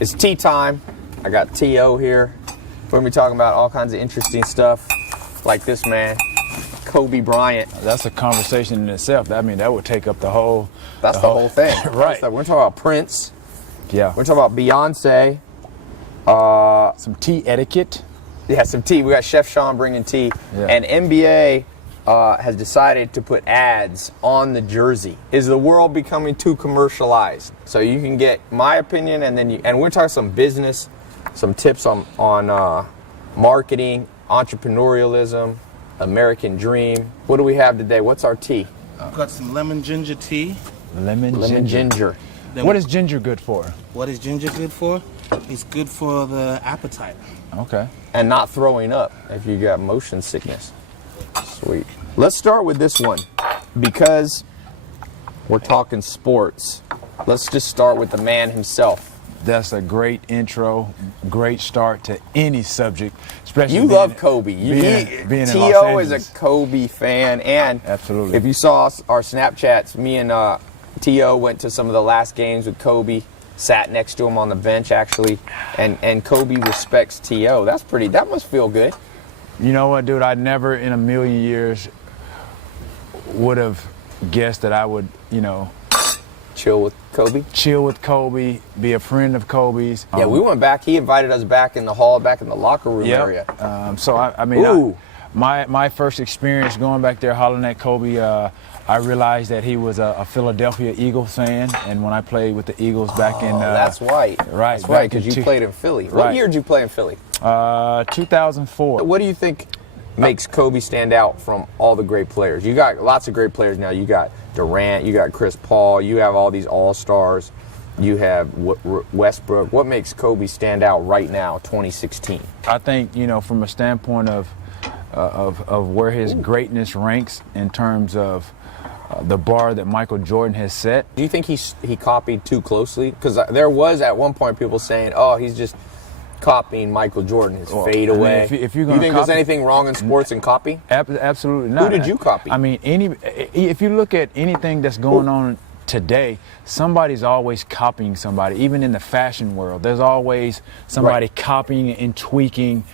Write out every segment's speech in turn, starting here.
It's tea time. I got T.O. here. We're going to be talking about all kinds of interesting stuff like this man, Kobe Bryant. That's a conversation in itself. I mean, that would take up the whole... That's the whole thing. Right. We're talking about Prince. Yeah. We're talking about Beyonce. Some tea etiquette. Yeah, some tea. We got Chef Sean bringing tea. Yeah. And NBA has decided to put ads on the jersey. Is the world becoming too commercialized? So you can get my opinion, and we're talking some business, some tips on marketing, entrepreneurialism, American dream. What do we have today? What's our tea? I've got some lemon ginger tea. Lemon ginger. What is ginger good for? What is ginger good for? It's good for the appetite. Okay. And not throwing up if you got motion sickness. Sweet. Let's start with this one because we're talking sports. Let's just start with the man himself. That's a great intro, great start to any subject, especially You love Kobe. being in Los T.O. is a Angeles. Kobe fan, and Absolutely. if you saw our Snapchats, me and T.O. went to some of the last games with Kobe, sat next to him on the bench actually, and Kobe respects T.O. That must feel good. You know what, dude? I never in a million years would have guessed that I would, Chill with Kobe. chill with Kobe, be a friend of Kobe's. Yeah, we went back. He invited us back in the hall, back in the locker room area. So I mean, Ooh. my first experience going back there hollering at Kobe, I realized that he was a Philadelphia Eagles fan, and when I played with the Eagles back in That's right. right, That's right, back in because you played in Philly. What Right. year did you play in Philly? 2004. What do you think makes Kobe stand out from all the great players? You got lots of great players now. You got Durant, you got Chris Paul, you have all these all-stars, you have Westbrook. What makes Kobe stand out right now, 2016? I think, from a standpoint of where his greatness ranks in terms of the bar that Michael Jordan has set. Do you think he copied too closely? Because there was at one point people saying, "Oh, he's just copying Michael Jordan, his fade away." If you're you gonna think there's anything wrong in sports and copy? Absolutely not. Who did you copy? I mean, if you look at anything that's going on today, somebody's always copying somebody. Even in the fashion world, there's always somebody Right. copying and tweaking,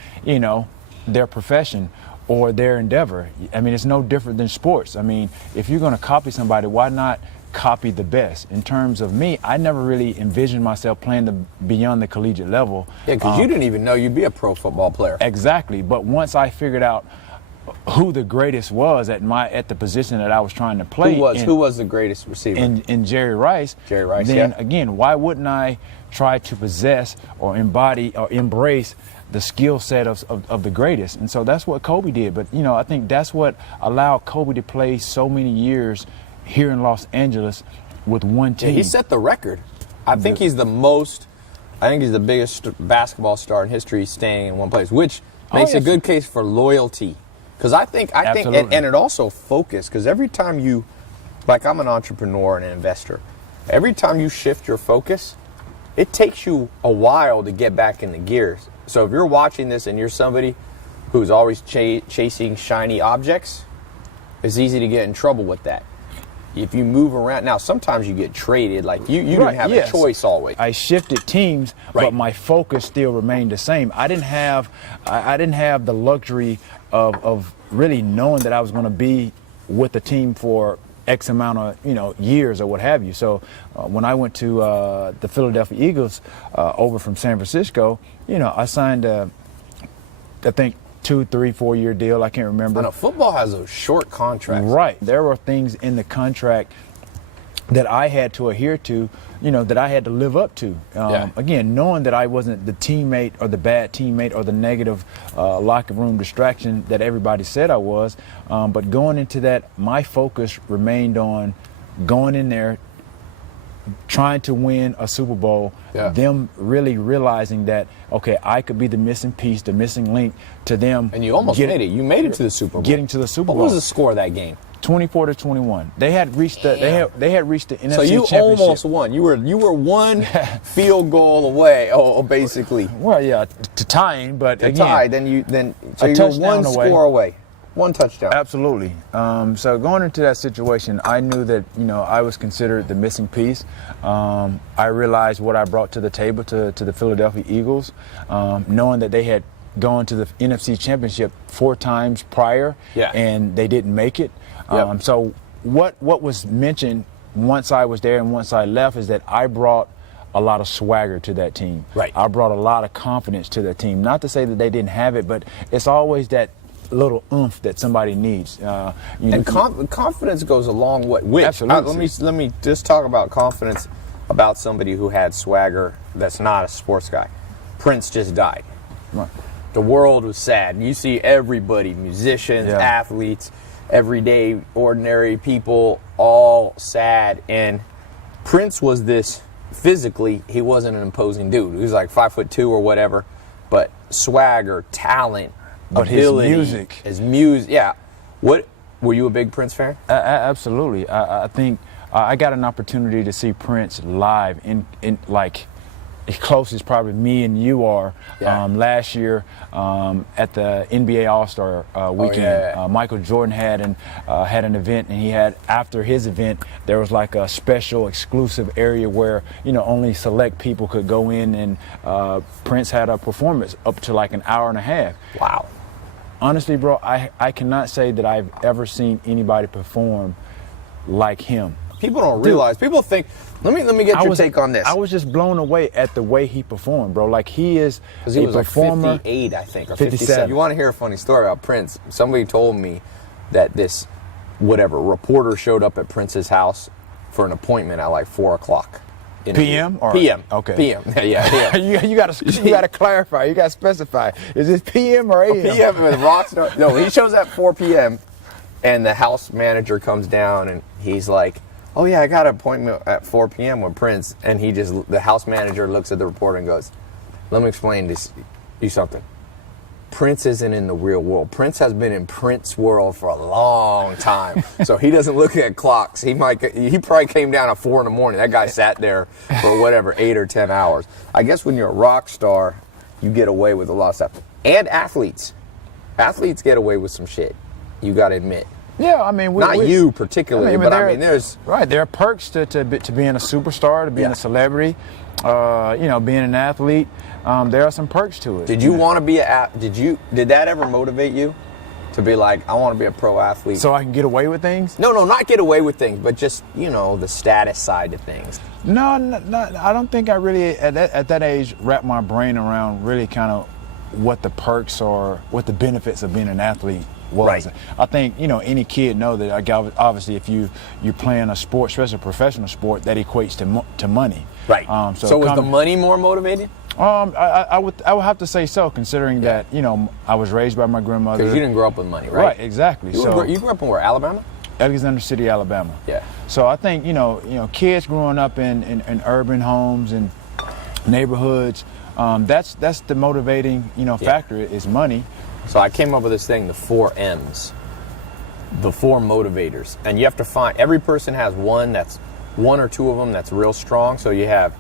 their profession or their endeavor. I mean, it's no different than sports. I mean, if you're going to copy somebody, why not copy the best? In terms of me, I never really envisioned myself playing beyond the collegiate level. Yeah, because you didn't even know you'd be a pro football player. Exactly. But once I figured out who the greatest was at the position that I was trying to play, Who was the greatest receiver? in Jerry Rice. Jerry Rice, Then yeah. again, why wouldn't I try to possess or embody or embrace the skill set of the greatest? And so that's what Kobe did. But I think that's what allowed Kobe to play so many years here in Los Angeles with one team. Yeah, he set the record. I think he's the biggest basketball star in history staying in one place, which makes a good case for loyalty. Because I think, and it also focus. Because every time I'm an entrepreneur and an investor, every time you shift your focus, it takes you a while to get back in the gears. So if you're watching this and you're somebody who's always chasing shiny objects, it's easy to get in trouble with that. If you move around, now sometimes you get traded, like you didn't have a choice always. I shifted teams, but my focus still remained the same. I didn't have the luxury of really knowing that I was going to be with the team for X amount of years or what have you. So when I went to the Philadelphia Eagles over from San Francisco, I signed I think 2, 3, 4 year deal. I can't remember. I know football has those short contracts. Right. There were things in the contract that I had to adhere to, that I had to live up to. Again, knowing that I wasn't the teammate or the bad teammate or the negative locker room distraction that everybody said I was. But going into that, my focus remained on going in there, trying to win a Super Bowl, them really realizing that, okay, I could be the missing piece, the missing link to them. And you almost made it. You made it to the Super Bowl. Getting to the Super Bowl. What was the score of that game? 24-21. They had reached the they had reached the NFC So you championship. almost won. You were one field goal away. Basically. Well, yeah, to tying, but To again, tie, so you were one touchdown away. score away. One touchdown. Absolutely. So going into that situation, I knew that, I was considered the missing piece. I realized what I brought to the table to the Philadelphia Eagles, knowing that they had gone to the NFC Championship 4 times prior, and they didn't make it. So what was mentioned once I was there and once I left is that I brought a lot of swagger to that team. Right. I brought a lot of confidence to that team. Not to say that they didn't have it, but it's always that little oomph that somebody needs. Confidence goes a long way. Absolutely. Let me just talk about confidence about somebody who had swagger that's not a sports guy. Prince just died. Right. The world was sad. You see everybody, musicians, athletes, everyday, ordinary people, all sad. And Prince was this, physically, he wasn't an imposing dude. He was like 5'2" or whatever, but swagger, talent, but ability, his music. Yeah. What, were you a big Prince fan? Absolutely. I think I got an opportunity to see Prince live in like as close as probably me and you are last year at the NBA All-Star weekend. Michael Jordan had an event, and he had, after his event, there was like a special exclusive area where only select people could go in, and Prince had a performance up to like an hour and a half. Wow. Honestly, bro, I cannot say that I've ever seen anybody perform like him. People don't realize. People think. Let me get your take on this. I was just blown away at the way he performed, bro. Like, he is he was performer. Like 58, I think, or 57. You want to hear a funny story about Prince? Somebody told me that this reporter showed up at Prince's house for an appointment at like 4 o'clock. PM or PM? Okay. PM. Yeah. you gotta clarify. You gotta specify. Is this PM or AM? PM with Rockstar. No, he shows up at 4 p.m. and the house manager comes down and he's like, "Oh yeah, I got an appointment at 4 p.m. with Prince." And the house manager looks at the reporter and goes, "Let me explain you something. Prince isn't in the real world. Prince has been in Prince world for a long time. So he doesn't look at clocks. He probably came down at 4 in the morning. That guy sat there for whatever, 8 or 10 hours. I guess when you're a rock star, you get away with a lot of stuff. And athletes get away with some shit. You got to admit. Yeah, I mean, not you particularly, but there's right. There are perks to being a superstar, to being a celebrity, being an athlete. There are some perks to it. Did you want to be did that ever motivate you to be like, I want to be a pro athlete? So I can get away with things? No, not get away with things, but just, the status side of things. No, I don't think I really, at that age, wrapped my brain around really kind of what the perks or what the benefits of being an athlete was. Right. I think, any kid know that obviously if you're playing a sport, especially a professional sport, that equates to money. Right. So was the money more motivated? I would have to say so, considering that, I was raised by my grandmother. Because you didn't grow up with money, right? Right, exactly. You grew up in where, Alabama? Alexander City, Alabama. Yeah. So I think, kids growing up in urban homes and neighborhoods, that's the motivating, factor is money. So I came up with this thing, the 4 M's, the 4 motivators. And you have to find, every person has one or two of them that's real strong. So you have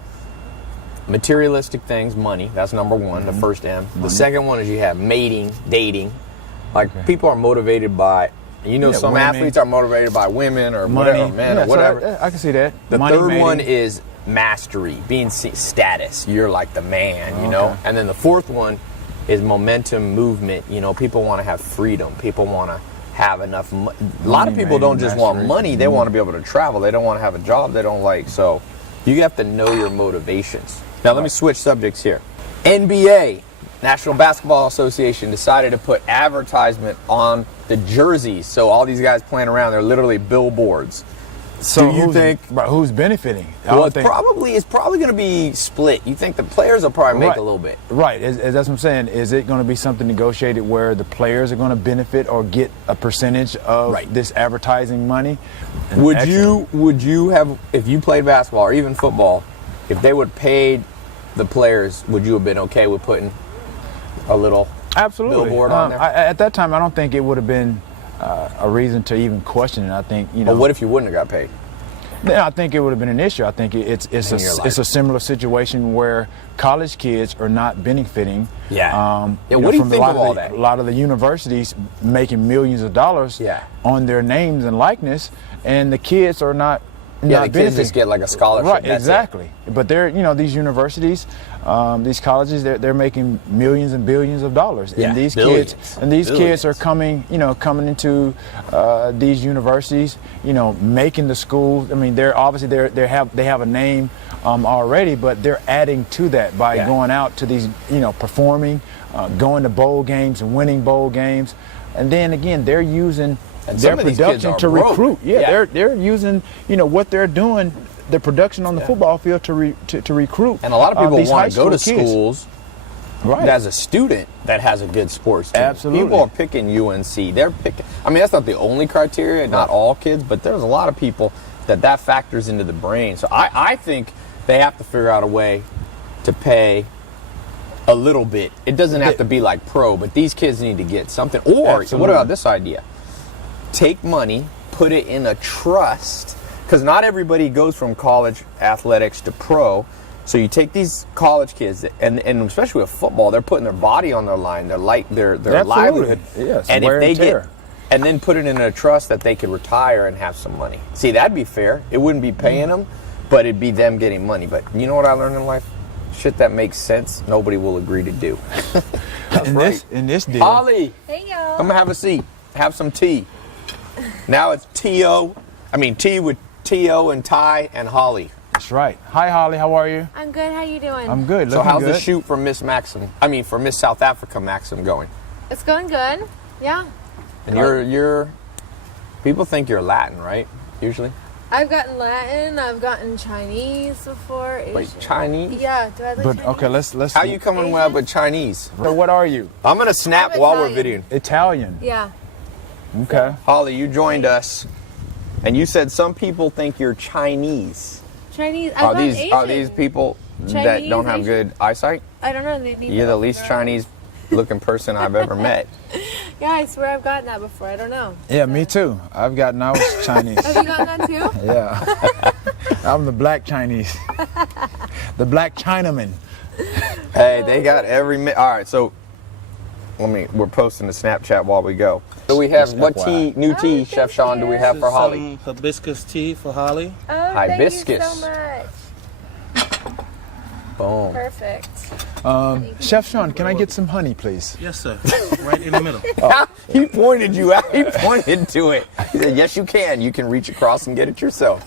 materialistic things, money, that's number one, the first M. Money. The second one is you have mating, dating. Like people are motivated by, some women. Athletes are motivated by women or money. whatever, men or whatever. So I can see that. The money, third mating. one is mastery, being status. You're like the man, you know? And then the fourth one is momentum, movement. People want to have freedom. People want to have enough money. A lot of people don't just want money. They want to be able to travel. They don't want to have a job they don't like. So you have to know your motivations. Now let me switch subjects here. NBA, National Basketball Association, decided to put advertisement on the jerseys. So all these guys playing around, they're literally billboards. So do you think who's benefiting? Well, it's probably going to be split. You think the players will probably make a little bit, right? That's what I'm saying. Is it going to be something negotiated where the players are going to benefit or get a percentage of this advertising money? Would you have, if you played basketball or even football, if they would pay the players, would you have been okay with putting a little billboard on there? At that time, I don't think it would have been a reason to even question it. I think, But what if you wouldn't have got paid? then I think it would have been an issue. I think it's a similar situation where college kids are not benefiting. Yeah. What do you think of all that? A lot of the universities making millions of dollars on their names and likeness, and the kids are not. The kids just get like a scholarship. Right, exactly. But they're, these universities, these colleges, they're making millions and billions of dollars. Yeah, and these kids are coming into these universities, making the schools. I mean, they have a name already, but they're adding to that by going out to these, performing, going to bowl games and winning bowl games, and then again they're using their production to recruit. They're using what they're doing, the production on the football field to recruit. And a lot of people want to go to kids. schools as a student that has a good sports team. Absolutely. People are picking UNC. They're picking. I mean, that's not the only criteria. Not all kids, but there's a lot of people that factors into the brain. So I think they have to figure out a way to pay a little bit. It doesn't have to be like pro, but these kids need to get something. Or what about this idea? Take money, put it in a trust, because not everybody goes from college athletics to pro. So you take these college kids, and especially with football, they're putting their body on their line, their livelihood, and if they and then put it in a trust that they could retire and have some money. See, that'd be fair. It wouldn't be paying them, but it'd be them getting money. But you know what I learned in life? Shit that makes sense, nobody will agree to do. in this deal, Holly, hey y'all, come have a seat, have some tea. Now it's tea with T.O. and Ty and Holly. That's right. Hi, Holly. How are you? I'm good. How you doing? I'm good. So how's good. the shoot for Miss South Africa Maxim going? It's going good. Yeah. And you're people think you're Latin, right? Usually. I've gotten Latin. I've gotten Chinese before. Asian. Wait, Chinese? Yeah. Do I like Chinese? Okay, let's. How you coming up with Chinese? So what are you? I'm gonna snap I'm while we're Italian. videoing. Italian. Yeah. Okay. Holly, you joined us, and you said some people think you're Chinese. Chinese. Are these people that Chinese, don't have Asian? good eyesight? I don't know. Maybe You're the least Chinese-looking person I've ever met. Yeah, I swear I've gotten that before. I don't know. Yeah, me too. I was Chinese. Have you gotten that too? Yeah. I'm the black Chinese. The black Chinaman. Hey, they got every all right, so we're posting the Snapchat while we go. So we have what new tea, Chef Sean, do we have for Holly? Some hibiscus tea for Holly. Oh, Hibiscus. Thank you so much. Boom. Perfect. Chef Sean, can I get some honey, please? Yes, sir. Right in the middle. He pointed you out. He pointed to it. He said, yes, you can. You can reach across and get it yourself.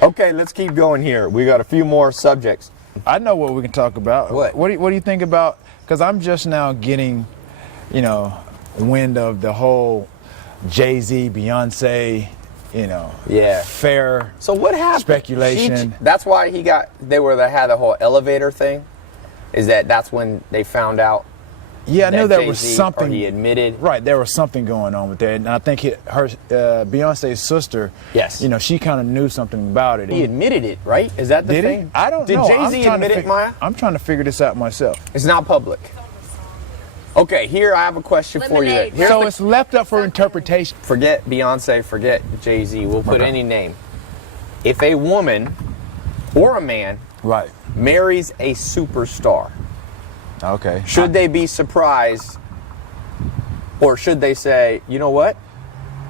Okay, let's keep going here. We got a few more subjects. I know what we can talk about. What? What do you think about? Because I'm just now getting, wind of the whole Jay-Z, Beyonce, fair. So what happened? Speculation. That's why they had the whole elevator thing. That's when they found out. Yeah, I knew there was something. Or he admitted. Right, there was something going on with that, and I think Beyonce's sister. Yes. She kind of knew something about it. He admitted it, right? Is that the Did thing? he? I don't know. Did Jay-Z admit it, Maya? I'm trying to figure this out myself. It's not public. Okay, here I have a question for you. Lemonade. So it's left up for interpretation. Forget Beyonce, forget Jay-Z. We'll put any name. If a woman or a man Right. marries a superstar, Okay. should they be surprised, or should they say, you know what,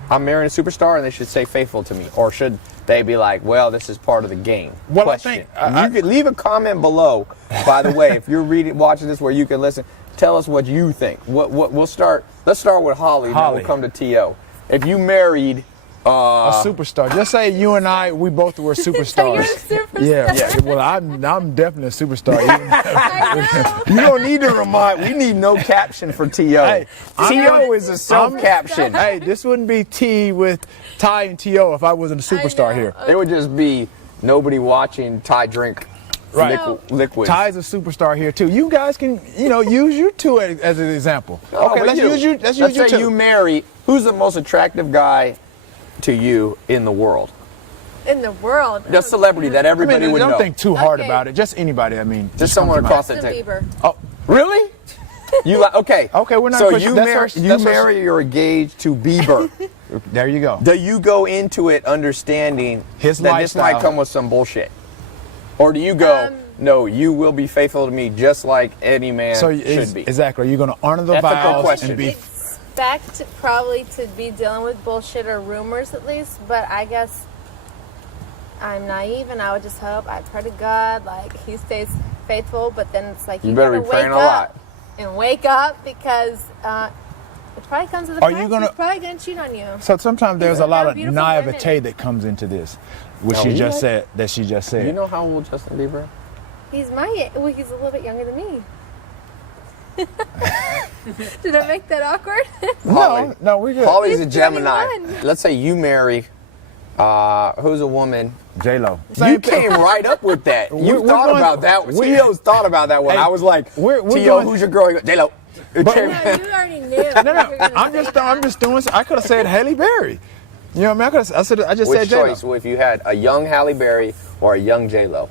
I'm marrying a superstar, and they should stay faithful to me? Or should they be like, well, this is part of the game? Well, Question. I think you could leave a comment below, by the way, if you're watching this where you can listen. Tell us what you think. Let's start with Holly. Then we'll come to T.O. If you married a superstar. Just say you and we both were superstars. You're a superstar. Yeah. Well, I'm definitely a superstar. I know. you don't need to remind. We need no caption for T.O. Hey, T.O. is a self-caption. Hey, this wouldn't be T with Ty and T.O. if I wasn't a superstar here. It would just be nobody watching Ty drink Right. liquid. Ty's a superstar here too. You guys can, use you two as an example. Okay, let's use you. Let's use you say two. you marry. Who's the most attractive guy to you in the world? In the world. The celebrity that everybody would don't know. think too hard Okay. about it. Just anybody. Just someone across the Justin table. Bieber. Oh, Really? You okay? Okay, we're not So pushing- you that's marry you're engaged to Bieber. There you go. Do you go into it understanding His that this lifestyle. might come with some bullshit? Or do you go, no, you will be faithful to me just like any man should be? Exactly. You're going to honor the Ethical vows question. and be. Expect probably to be dealing with bullshit or rumors at least, but I guess I'm naive and I would just hope, I pray to God, like he stays faithful, but then it's like You better gotta be praying wake a lot. up and wake up because it probably comes with a Are price. you gonna- He's probably gonna cheat on you. So sometimes there's a lot of Beautiful naivete women. that comes into this, which Oh, she you just know- said. That she just said. You know how old Justin Bieber? He's he's a little bit younger than me. Did I make that awkward? Holly. No, we're good. Holly's a He's Gemini. 21. Let's say you marry, who's a woman? J-Lo. You came right up with that. You We're thought going- about that. we- T.O.'s thought about that one. Hey, I was like, we're T.O., going- who's your girl? He goes, J-Lo. It But- came- No, you already knew. No. I'm just doing. I could have said Halle Berry. You know what I mean? I just Which said J-Lo. choice? Well, if you had a young Halle Berry or a young J-Lo?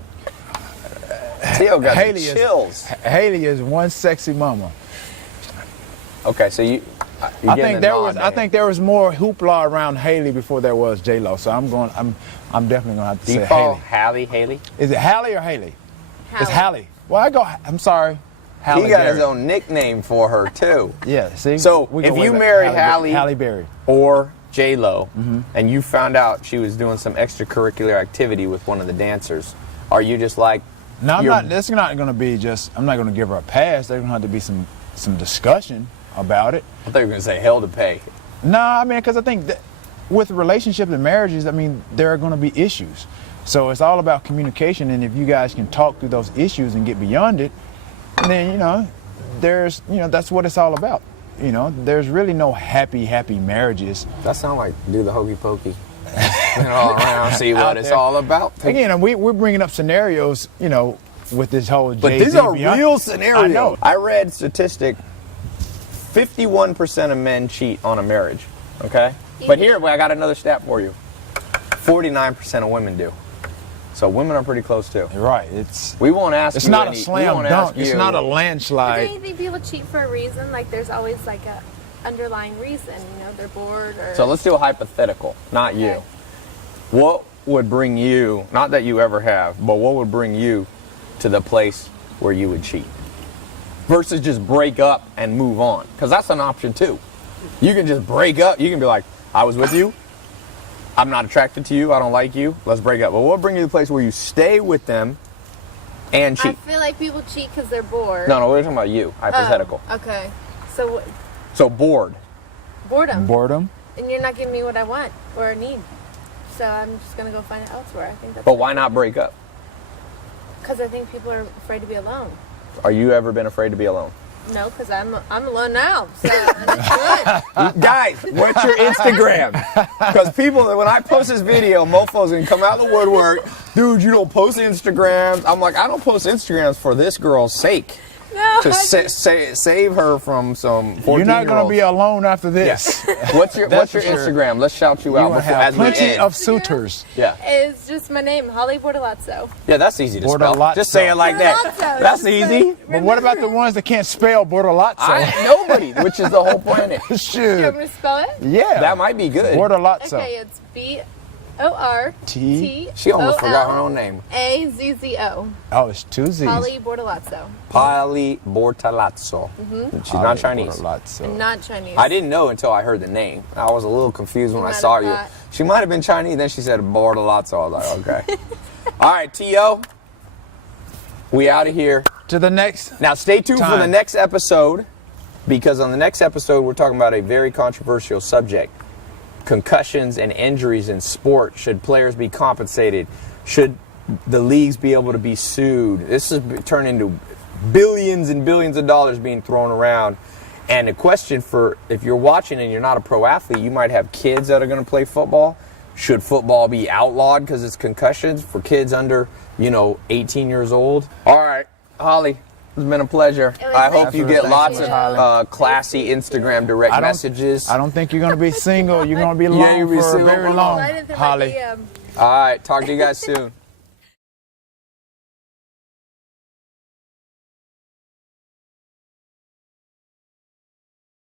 T.O. got the Haley chills. Haley is one sexy mama. Okay, so you I think there was more hoopla around Haley before there was J-Lo. So I'm definitely gonna have to Do you say call Haley. Haley? Is it Haley or Haley? It's Haley. Well, I'm sorry. Halle He got Berry. his own nickname for her too. Yeah. See. So We go if way you back. marry Halle Berry. or J-Lo, and you found out she was doing some extracurricular activity with one of the dancers, are you just like? No, I'm you're- not. It's not going to be just. I'm not going to give her a pass. There's going to have to be some discussion about it. I thought you were gonna say hell to pay. No, I mean, because I think that with relationships and marriages, I mean, there are going to be issues. So it's all about communication, and if you guys can talk through those issues and get beyond it, then that's what it's all about. There's really no happy marriages. That sounds like do the hokey pokey. All around, see what Out it's there. all about. Again, we're bringing up scenarios, with this whole. But Jay-Z these are Beyonce. real scenarios. I know. I read statistic: 51% of men cheat on a marriage. Okay, but here I got another stat for you: 49% of women do. So women are pretty close too. Right. We won't ask. It's you not any, a we slam won't dunk. ask It's you- not a I landslide. think people cheat for a reason. Like there's always like a underlying reason. They're bored or. So let's do a hypothetical, not you. Okay. What would bring you, not that you ever have, but what would bring you to the place where you would cheat? Versus just break up and move on. Because that's an option too. You can just break up. You can be like, I was with you. I'm not attracted to you. I don't like you. Let's break up. But what would bring you to the place where you stay with them and I cheat? feel like people cheat because they're bored. No, we're talking about you. Hypothetical. Oh, okay. So So bored. boredom. Boredom. And you're not giving me what I want or need. So I'm just gonna go find it elsewhere. I think that's. But why not break up? Because I think people are afraid to be alone. Are you ever been afraid to be alone? No, because I'm alone now. So that's good. Guys, what's your Instagram? Because people, when I post this video, mofos gonna come out of the woodwork. Dude, you don't post Instagrams. I'm like, I don't post Instagrams for this girl's sake. No. To save her from some 14-year-olds. You're not going to be alone after this. Yes. What's your That's for Instagram? Let's shout you You out will before have as we plenty end. of suitors. Yeah. It's just my name, Holly Bordelazzo. Yeah, that's easy to spell. Bordelazzo. Just say it like that. Bordelazzo. That's Just easy. But what about the ones that can't spell Bordelazzo? Nobody, which is the whole planet. You want Shoot. me to spell it? Yeah. That might be good. Bordelazzo. Okay, it's B-O-R-T. She almost forgot her own name. A-Z-Z-O. Oh, it's two Z's. Holly Bordelazzo. Pali Bortalazzo. She's not Chinese. Bordelazzo. Not Chinese. I didn't know until I heard the name. I was a little confused when I might saw have you. thought. She might have been Chinese. Then she said Bordelazzo. I was like, okay. All right, T.O. We out of here. To the next. Now stay tuned for Time. the next episode, because on the next episode we're talking about a very controversial subject: concussions and injuries in sport. Should players be compensated? Should the leagues be able to be sued? This has turned into billions and billions of dollars being thrown around. And the question for, if you're watching and you're not a pro athlete, you might have kids that are going to play football. Should football be outlawed because it's concussions for kids under, 18 years old? All right, Holly, it's been a pleasure. It was I nice hope you to get meet lots you. of classy Instagram direct messages. I don't think you're going to be single. You're going to be alone you'll be for a single very for long, Slide into my Holly. DM. All right, talk to you guys soon.